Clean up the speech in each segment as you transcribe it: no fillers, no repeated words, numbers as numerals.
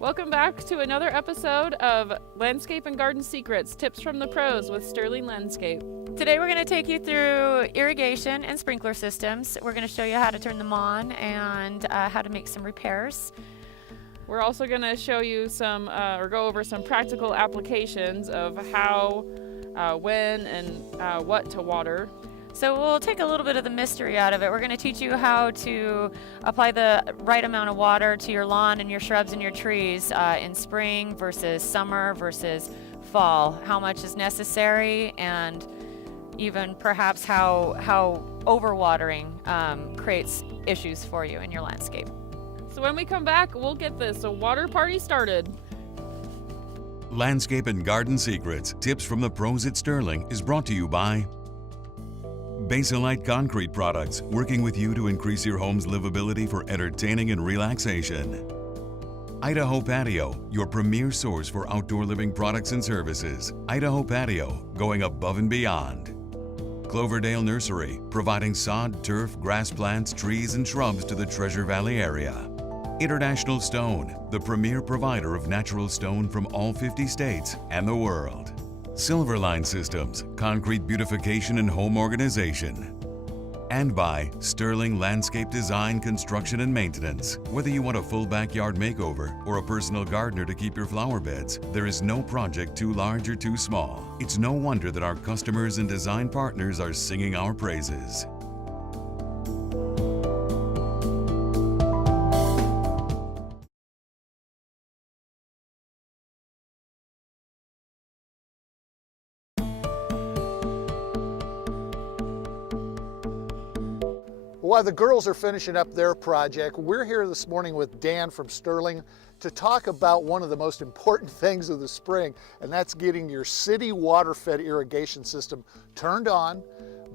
Welcome back to another episode of Landscape and Garden Secrets, Tips from the Pros with Sterling Landscape. Today we're going to take you through irrigation and sprinkler systems. We're going to show you how to turn them on and how to make some repairs. We're also going to show you some, or go over some practical applications of how, when, and what to water. So we'll take a little bit of the mystery out of it. We're going to teach you how to apply the right amount of water to your lawn and your shrubs and your trees in spring versus summer versus fall, how much is necessary, and even perhaps how overwatering creates issues for you in your landscape. So when we come back, we'll get this water party started. Landscape and Garden Secrets, Tips from the Pros at Sterling is brought to you by Basilite Concrete Products, working with you to increase your home's livability for entertaining and relaxation. Idaho Patio, your premier source for outdoor living products and services. Idaho Patio, going above and beyond. Cloverdale Nursery, providing sod, turf, grass plants, trees, and shrubs to the Treasure Valley area. International Stone, the premier provider of natural stone from all 50 states and the world. Silverline Systems, concrete beautification and home organization. And by Sterling Landscape Design, Construction and Maintenance. Whether you want a full backyard makeover or a personal gardener to keep your flower beds, there is no project too large or too small. It's no wonder that our customers and design partners are singing our praises. While the girls are finishing up their project, we're here this morning with Dan from Sterling to talk about one of the most important things of the spring, and that's getting your city water-fed irrigation system turned on,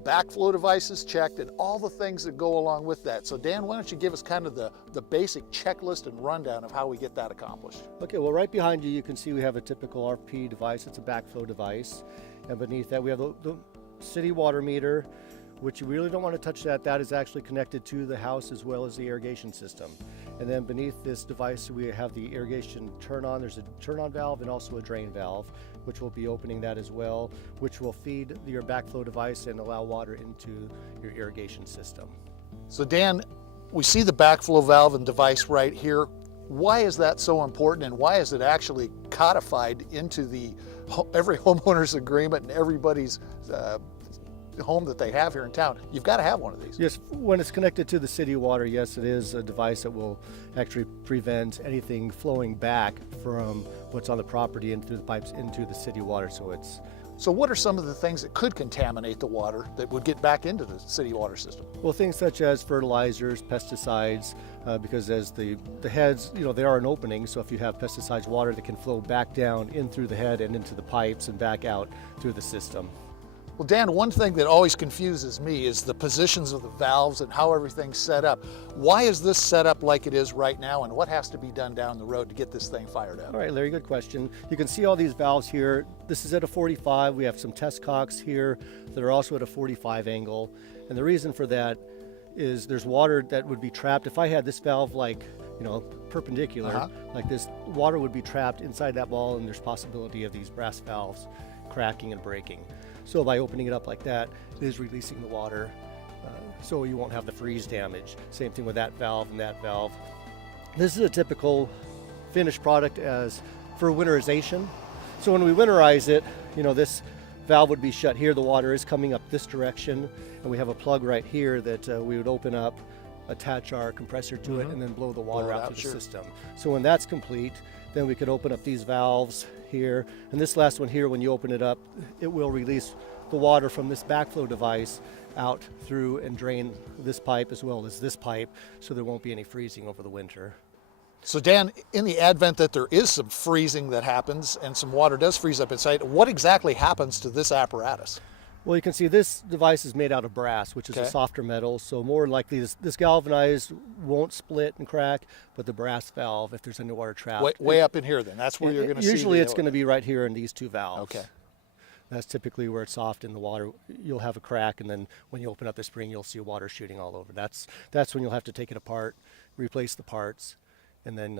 backflow devices checked, and all the things that go along with that. So Dan, why don't you give us kind of the basic checklist and rundown of how we get that accomplished? Okay, well right behind you, you can see we have a typical RP device. It's a backflow device. And beneath that we have the city water meter, which you really don't want to touch that. That is actually connected to the house as well as the irrigation system. And then beneath this device, we have the irrigation turn on. There's a turn on valve and also a drain valve, which will be opening that as well, which will feed your backflow device and allow water into your irrigation system. So Dan, we see the backflow valve and device right here. Why is that so important, and why is it actually codified into every homeowner's agreement and everybody's home that they have here in town? You've got to have one of these. Yes, when it's connected to the city water, yes, it is a device that will actually prevent anything flowing back from what's on the property and through the pipes into the city water. So what are some of the things that could contaminate the water that would get back into the city water system? Well, things such as fertilizers, pesticides, because as the heads, they are an opening, so if you have pesticides, water that can flow back down in through the head and into the pipes and back out through the system. Well, Dan, one thing that always confuses me is the positions of the valves and how everything's set up. Why is this set up like it is right now, and what has to be done down the road to get this thing fired up? All right, Larry, good question. You can see all these valves here. This is at a 45. We have some test cocks here that are also at a 45 angle. And the reason for that is there's water that would be trapped. If I had this valve perpendicular, like this, water would be trapped inside that ball, and there's possibility of these brass valves cracking and breaking. So by opening it up like that, it is releasing the water, so you won't have the freeze damage. Same thing with that valve and that valve. This is a typical finished product as for winterization. So when we winterize it, this valve would be shut here. The water is coming up this direction, and we have a plug right here that we would open up, attach our compressor to it, and then blow the water out to the system. So when that's complete, then we could open up these valves here, and this last one here, when you open it up, it will release the water from this backflow device out through and drain this pipe as well as this pipe, so there won't be any freezing over the winter. So Dan, in the advent that there is some freezing that happens and some water does freeze up inside, what exactly happens to this apparatus? Well, you can see this device is made out of brass, which is a softer metal, so more likely this galvanized won't split and crack, but the brass valve, if there's any water trapped. Way up in here then, that's where you're going to see. Usually it's going to be right here in these two valves. Okay. That's typically where it's soft in the water. You'll have a crack, and then when you open up the spring, you'll see water shooting all over. That's when you'll have to take it apart, replace the parts, and then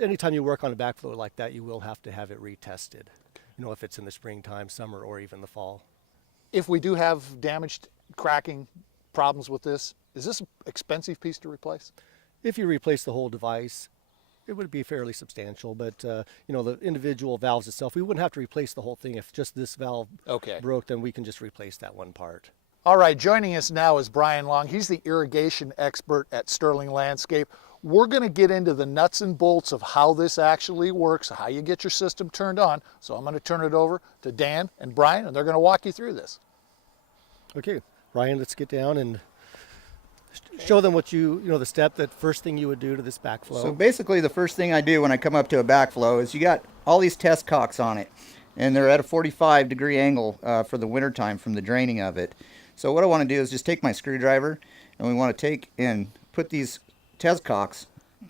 anytime you work on a backflow like that, you will have to have it retested. You know, if it's in the springtime, summer, or even the fall. If we do have damaged, cracking problems with this, is this an expensive piece to replace? If you replace the whole device, it would be fairly substantial, but you know, the individual valves itself, we wouldn't have to replace the whole thing. If just this valve broke, then we can just replace that one part. All right, joining us now is Brian Long. He's the irrigation expert at Sterling Landscape. We're going to get into the nuts and bolts of how this actually works, how you get your system turned on. So I'm going to turn it over to Dan and Brian, and they're going to walk you through this. Okay, Brian, let's get down and show them what the first thing you would do to this backflow. So basically the first thing I do when I come up to a backflow is you got all these test cocks on it, and they're at a 45-degree angle for the wintertime from the draining of it. So what I want to do is just take my screwdriver, and we want to take and put these test cocks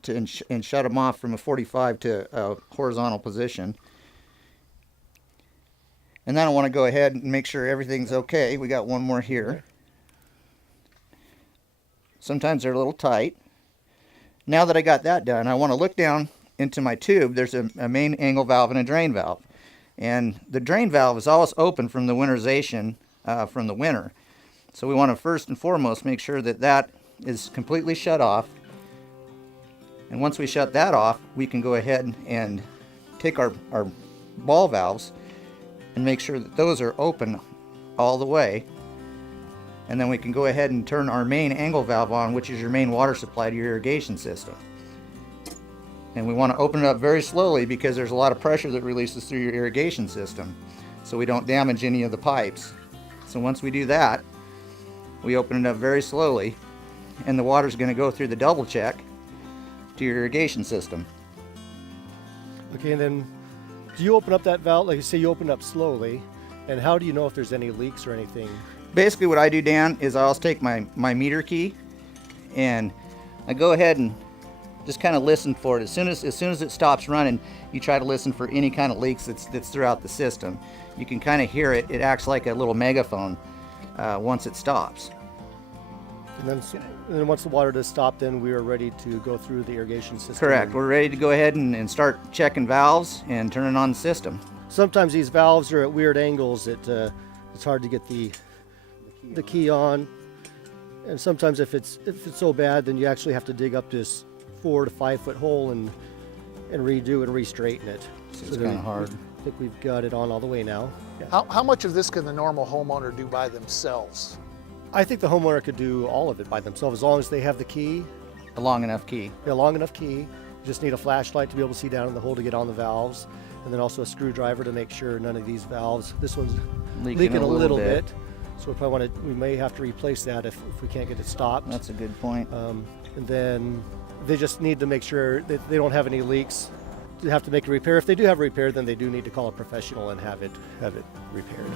and shut them off from a 45 to a horizontal position. And then I want to go ahead and make sure everything's okay. We got one more here. Sometimes they're a little tight. Now that I got that done, I want to look down into my tube. There's a main angle valve and a drain valve. And the drain valve is always open from the winterization from the winter. So we want to first and foremost make sure that that is completely shut off. And once we shut that off, we can go ahead and take our ball valves and make sure that those are open all the way. And then we can go ahead and turn our main angle valve on, which is your main water supply to your irrigation system. And we want to open it up very slowly because there's a lot of pressure that releases through your irrigation system, so we don't damage any of the pipes. So once we do that, we open it up very slowly, and the water's going to go through the double check to your irrigation system. Okay, and then do you open up that valve, like you say, you open up slowly, and how do you know if there's any leaks or anything? Basically what I do, Dan, is I always take my meter key and I go ahead and just kind of listen for it. As soon as it stops running, you try to listen for any kind of leaks that's throughout the system. You can kind of hear it. It acts like a little megaphone once it stops. And then once the water does stop, then we are ready to go through the irrigation system. Correct. We're ready to go ahead and start checking valves and turning on the system. Sometimes these valves are at weird angles. It's hard to get the key on, and sometimes if it's so bad, then you actually have to dig up this 4 to 5 foot hole and redo and re-straighten it. So it's kind of hard. I think we've got it on all the way now. Yeah. How much of this can the normal homeowner do by themselves? I think the homeowner could do all of it by themselves as long as they have the key. A long enough key. A long enough key. You just need a flashlight to be able to see down in the hole to get on the valves, and then also a screwdriver to make sure none of these valves. This one's leaking a little bit. So we may have to replace that if we can't get it stopped. That's a good point. And then they just need to make sure that they don't have any leaks. They have to make a repair. If they do have a repair, then they do need to call a professional and have it repaired.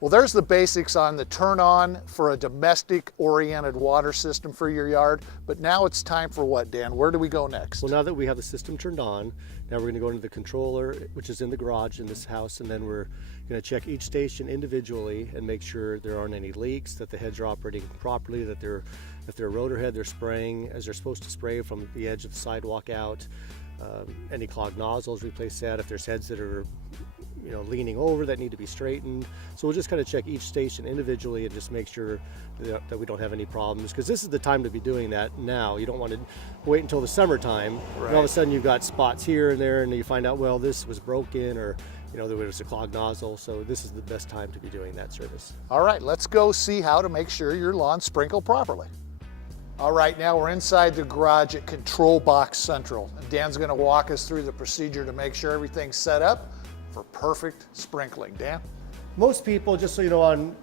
Well, there's the basics on the turn on for a domestic oriented water system for your yard. But now it's time for what, Dan? Where do we go next? Well, now that we have the system turned on, now we're going to go into the controller, which is in the garage in this house, and then we're going to check each station individually and make sure there aren't any leaks, that the heads are operating properly, that if they're a rotor head, they're spraying as they're supposed to spray from the edge of the sidewalk out. Any clogged nozzles, replace that. If there's heads that are leaning over that need to be straightened. So we'll just kind of check each station individually and just make sure that we don't have any problems, because this is the time to be doing that now. You don't want to wait until the summertime. Right. And all of a sudden you've got spots here and there and you find out, well, this was broken, or there was a clogged nozzle. So this is the best time to be doing that service. All right, let's go see how to make sure your lawn's sprinkled properly. All right, now we're inside the garage at Control Box Central. And Dan's going to walk us through the procedure to make sure everything's set up for perfect sprinkling. Dan? Most people, just so you know, on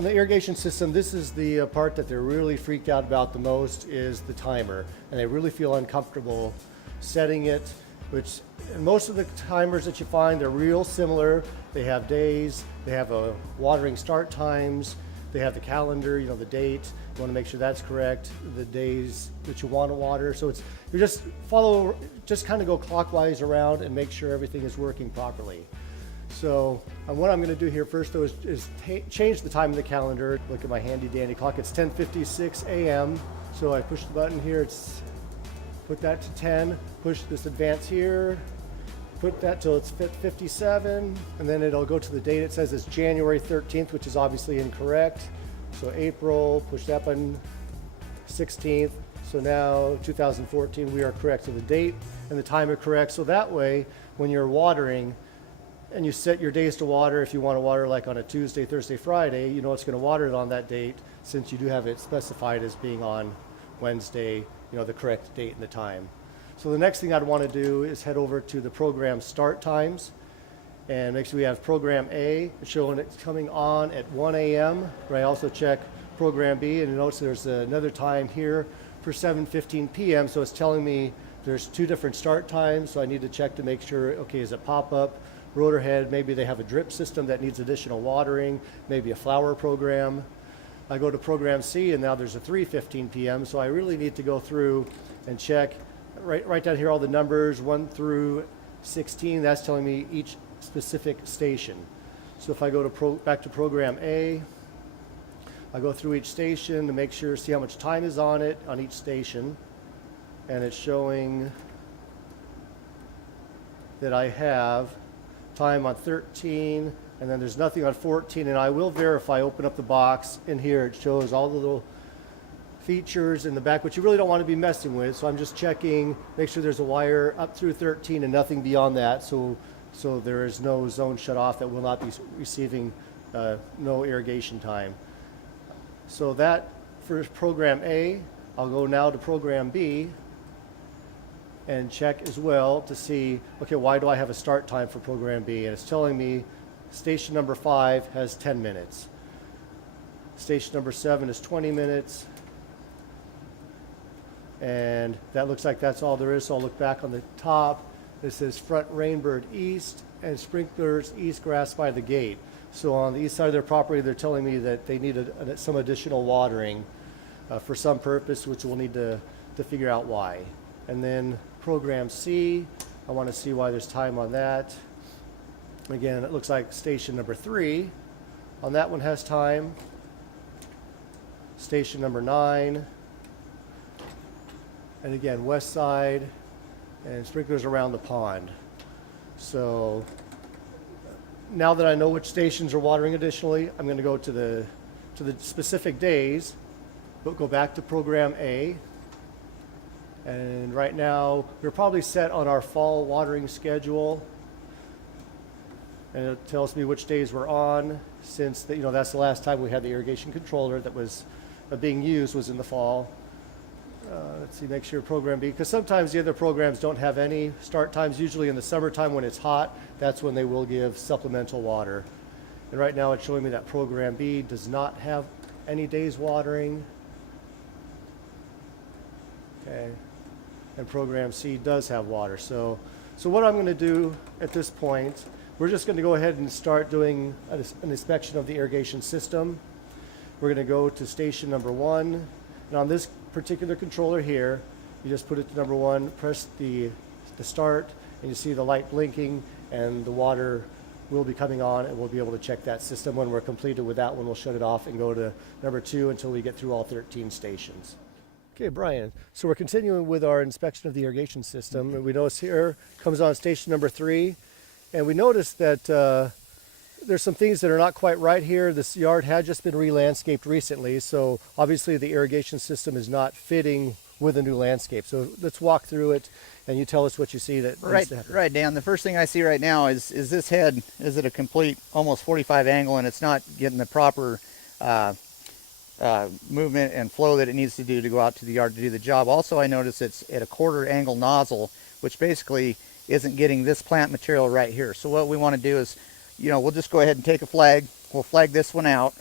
the irrigation system, this is the part that they're really freaked out about the most, is the timer. And they really feel uncomfortable setting it, which most of the timers that you find, they're real similar. They have days, they have watering start times, they have the calendar, you know, the date. You want to make sure that's correct, the days that you want to water. So it's, you just kind of go clockwise around and make sure everything is working properly. So what I'm going to do here first though is change the time of the calendar. Look at my handy dandy clock. It's 10:56 a.m. So I push the button here. Put that to 10. Push this advance here. Put that till it's 57, and then it'll go to the date. It says it's January 13th, which is obviously incorrect. So April, push that button, 16th. So now 2014, we are correct. So the date and the time are correct. So that way, when you're watering, and you set your days to water, if you want to water like on a Tuesday, Thursday, Friday, you know it's going to water it on that date, since you do have it specified as being on Wednesday, you know, the correct date and the time. So the next thing I'd want to do is head over to the program start times and make sure we have program A showing it's coming on at 1 a.m. I also check program B, and you notice there's another time here for 7:15 p.m. So it's telling me there's two different start times. So I need to check to make sure, okay, is it pop-up, rotor head, maybe they have a drip system that needs additional watering, maybe a flower program. I go to program C and now there's a 3:15 p.m. So I really need to go through and check. Write down here all the numbers 1 through 16. That's telling me each specific station. So if I go to back to program A, I go through each station to make sure, see how much time is on it on each station, and it's showing that I have time on 13, and then there's nothing on 14. And I will verify, open up the box in here, it shows all the little features in the back, which you really don't want to be messing with. So I'm just checking, make sure there's a wire up through 13 and nothing beyond that, so there is no zone shut off that will not be receiving no irrigation time. So that for program A. I'll go now to program B and check as well to see, okay, why do I have a start time for program B? And it's telling me station number 5 has 10 minutes. Station number 7 is 20 minutes. And that looks like that's all there is. So I'll look back on the top. This says front Rainbird East and sprinklers east grass by the gate. So on the east side of their property, they're telling me that they need some additional watering for some purpose, which we'll need to figure out why. And then program C, I want to see why there's time on that. Again, it looks like station number 3 on that one has time. Station number 9. And again, west side and sprinklers around the pond. So now that I know which stations are watering additionally, I'm going to go to the specific days, but go back to program A. And right now we're probably set on our fall watering schedule, and it tells me which days we're on, since that's the last time we had the irrigation controller that was being used was in the fall. Let's see, make sure program B, because sometimes the other programs don't have any start times. Usually in the summertime when it's hot, that's when they will give supplemental water. And right now it's showing me that program B does not have any days watering. Okay, and program C does have water. So what I'm going to do at this point, we're just going to go ahead and start doing an inspection of the irrigation system. We're going to go to station number 1, and on this particular controller here, you just put it to number 1, press the start, and you see the light blinking, and the water will be coming on, and we'll be able to check that system. When we're completed with that one, we'll shut it off and go to number 2 until we get through all 13 stations. Okay, Brian, so we're continuing with our inspection of the irrigation system, and we notice here comes on station number 3, and we notice that there's some things that are not quite right here. This yard had just been re-landscaped recently, so obviously the irrigation system is not fitting with a new landscape. So let's walk through it, and you tell us what you see that Right, Dan. The first thing I see right now is this head is at a complete almost 45 angle, and it's not getting the proper movement and flow that it needs to do to go out to the yard to do the job. Also, I notice it's at a quarter angle nozzle, which basically isn't getting this plant material right here. So what we want to do is, we'll just go ahead and take a flag. We'll flag this one out,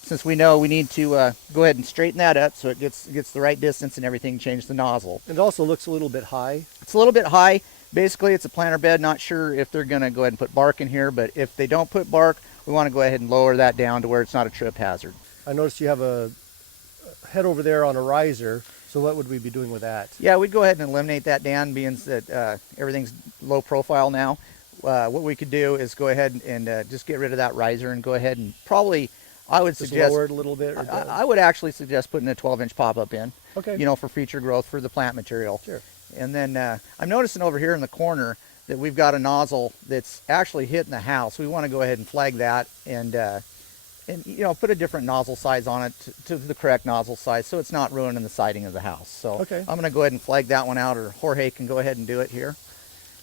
since we know we need to go ahead and straighten that up so it gets the right distance and everything, change the nozzle. It also looks a little bit high. It's a little bit high. Basically, it's a planter bed. Not sure if they're going to go ahead and put bark in here, but if they don't put bark, we want to go ahead and lower that down to where it's not a trip hazard. I noticed you have a head over there on a riser. So what would we be doing with that? Yeah, we'd go ahead and eliminate that, Dan, being that everything's low profile now. What we could do is go ahead and just get rid of that riser and go ahead and probably, I would Just suggest, lower it a little bit? Or I would actually suggest putting a 12-inch pop-up in, Okay. you know, for future growth for the plant material. Sure. And then I'm noticing over here in the corner that we've got a nozzle that's actually hitting the house. We want to go ahead and flag that and you know, put a different nozzle size on it to the correct nozzle size so it's not ruining the siding of the house. So Okay. I'm going to go ahead and flag that one out, or Jorge can go ahead and do it here.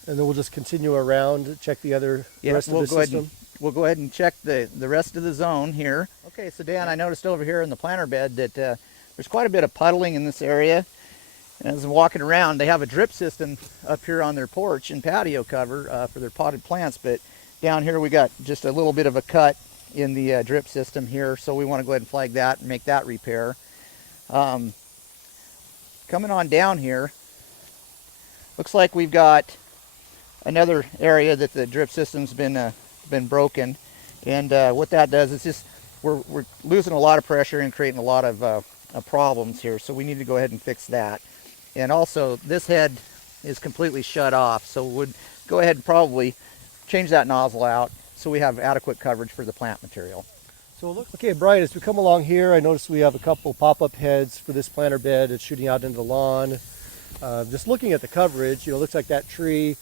And then we'll just continue around, check the rest we'll of the go system. ahead and, we'll go ahead and check the rest of the zone here. Okay, so Dan, I noticed over here in the planter bed that there's quite a bit of puddling in this area. And as I'm walking around, they have a drip system up here on their porch and patio cover for their potted plants. But down here we got just a little bit of a cut in the drip system here, so we want to go ahead and flag that and make that repair. Coming on down here, looks like we've got another area that the drip system's been broken, and what that does is just we're losing a lot of pressure and creating a lot of problems here, so we need to go ahead and fix that. And also this head is completely shut off, so we'd go ahead and probably change that nozzle out so we have adequate coverage for the plant material. So look, okay, Brian, as we come along here, I noticed we have a couple pop-up heads for this planter bed. It's shooting out into the lawn. Just looking at the coverage, you know, it looks like that tree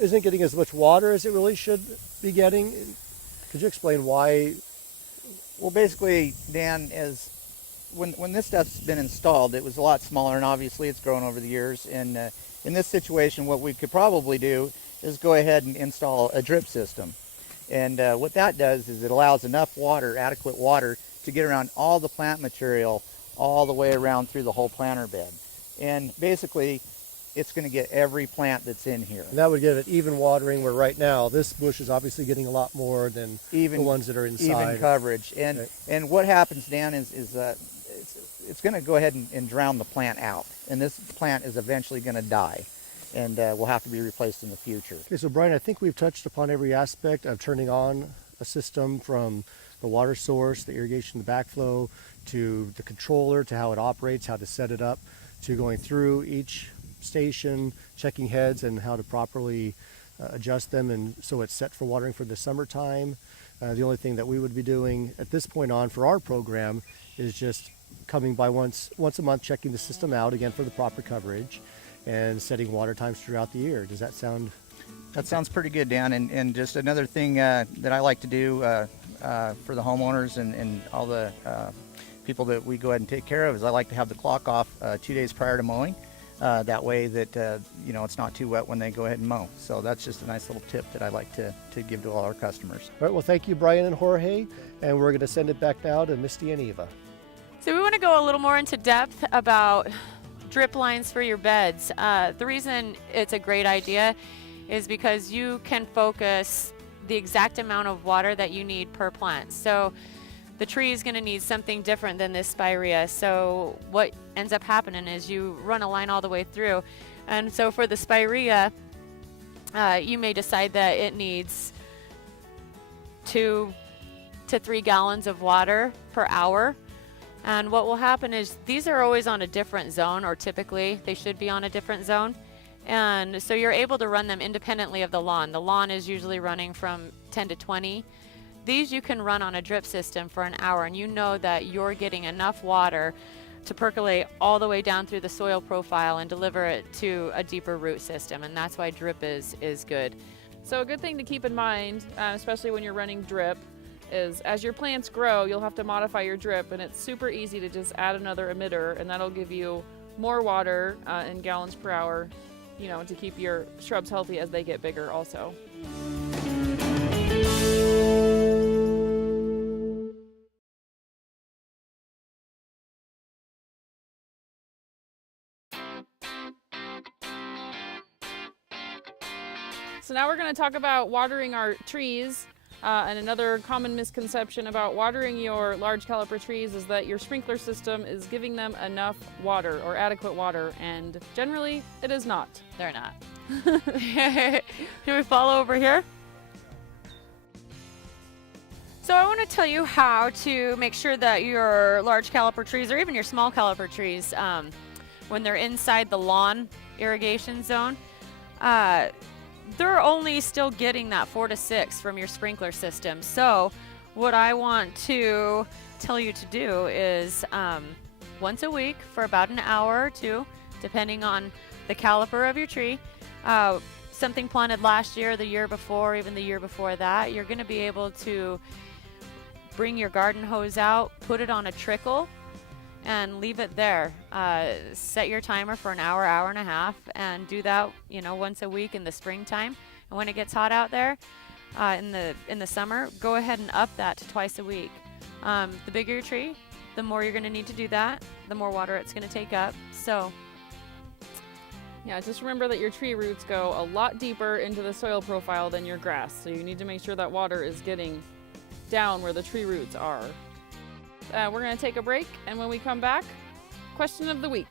isn't getting as much water as it really should be getting. Could you explain why? Well, basically, Dan, as when this stuff's been installed, it was a lot smaller, and obviously it's grown over the years. And in this situation, what we could probably do is go ahead and install a drip system. And what that does is it allows enough water, adequate water, to get around all the plant material all the way around through the whole planter bed. And basically, it's going to get every plant that's in here. And that would give it even watering, where right now this bush is obviously getting a lot more than the ones that are inside. Even coverage. And Okay. and what happens, Dan, is it's going to go ahead and drown the plant out. And this plant is eventually going to die, and will have to be replaced in the future. Okay, so Brian, I think we've touched upon every aspect of turning on a system, from the water source, the irrigation, the backflow, to the controller, to how it operates, how to set it up, to going through each station, checking heads and how to properly adjust them, and so it's set for watering for the summertime. The only thing that we would be doing at this point on for our program is just coming by once a month, checking the system out again for the proper coverage, and setting water times throughout the year. Does that sound? That sounds pretty good, Dan. And just another thing that I like to do for the homeowners and all the people that we go ahead and take care of is I like to have the clock off 2 days prior to mowing. That way that you know, it's not too wet when they go ahead and mow. So that's just a nice little tip that I like to give to all our customers. All right, well, thank you, Brian and Jorge, and we're going to send it back now to Misty and Eva. So we want to go a little more into depth about drip lines for your beds. The reason it's a great idea is because you can focus the exact amount of water that you need per plant. So the tree is going to need something different than this spirea. So what ends up happening is you run a line all the way through. And so for the spirea, you may decide that it needs 2 to 3 gallons of water per hour. And what will happen is these are always on a different zone, or typically they should be on a different zone. And so you're able to run them independently of the lawn. The lawn is usually running from 10 to 20. These you can run on a drip system for an hour, and you know that you're getting enough water to percolate all the way down through the soil profile and deliver it to a deeper root system. And that's why drip is good. So a good thing to keep in mind, especially when you're running drip, is as your plants grow, you'll have to modify your drip, and it's super easy to just add another emitter, and that'll give you more water in gallons per hour, you know, to keep your shrubs healthy as they get bigger also. So now we're going to talk about watering our trees. And another common misconception about watering your large caliper trees is that your sprinkler system is giving them enough water or adequate water, and generally it is not. They're not. Can we follow over here? So I want to tell you how to make sure that your large caliper trees or even your small caliper trees, when they're inside the lawn irrigation zone, they're only still getting that 4 to 6 from your sprinkler system. So what I want to tell you to do is once a week for about an hour or two, depending on the caliper of your tree, something planted last year, the year before, even the year before that, you're going to be able to bring your garden hose out, put it on a trickle, and leave it there. Set your timer for an hour, hour and a half, and do that, once a week in the springtime. And when it gets hot out there, in the summer, go ahead and up that to twice a week. The bigger your tree, the more you're going to need to do that, the more water it's going to take up. So Yeah, just remember that your tree roots go a lot deeper into the soil profile than your grass, so you need to make sure that water is getting down where the tree roots are. We're going to take a break, and when we come back, question of the week.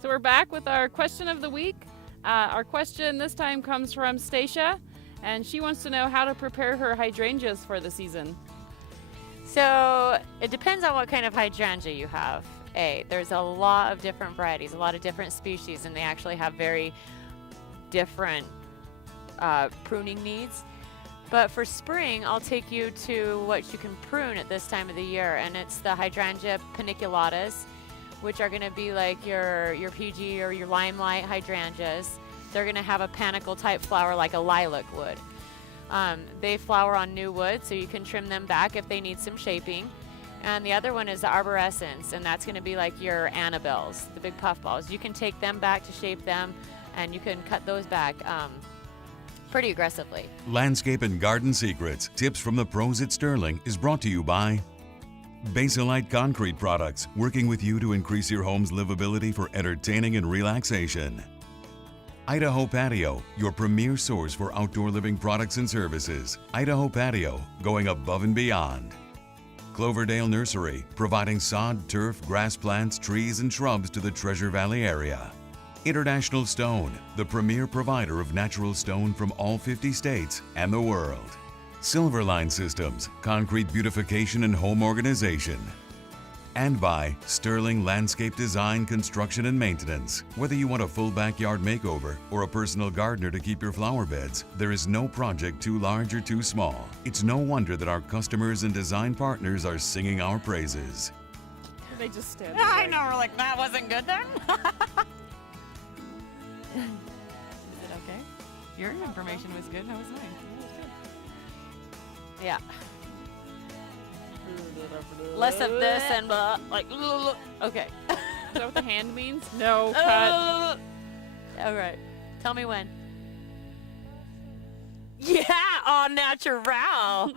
So we're back with our question of the week. Our question this time comes from Stacia, and she wants to know how to prepare her hydrangeas for the season. So it depends on what kind of hydrangea you have. There's a lot of different varieties, a lot of different species, and they actually have very different pruning needs. But for spring, I'll take you to what you can prune at this time of the year, and it's the hydrangea paniculatas, which are going to be like your PG or your limelight hydrangeas. They're going to have a panicle type flower like a lilac would. They flower on new wood, so you can trim them back if they need some shaping. And the other one is the arborescens, and that's going to be like your Annabelles, the big puffballs. You can take them back to shape them, and you can cut those back pretty aggressively. Landscape and Garden Secrets, tips from the pros at Sterling is brought to you by Basilite Concrete Products, working with you to increase your home's livability for entertaining and relaxation. Idaho Patio, your premier source for outdoor living products and services. Idaho Patio, going above and beyond. Cloverdale Nursery, providing sod, turf, grass plants, trees, and shrubs to the Treasure Valley area. International Stone, the premier provider of natural stone from all 50 states and the world. Silverline Systems, concrete beautification and home organization. And by Sterling Landscape Design, Construction and Maintenance. Whether you want a full backyard makeover or a personal gardener to keep your flower beds, there is no project too large or too small. It's no wonder that our customers and design partners are singing our praises. They just stand. I know, we're like, that wasn't good then? Is it okay? Your information was good, how was mine? Yeah. Less of this and like, okay. Is that what the hand means? No, cut. All right. Tell me when. Yeah, all natural.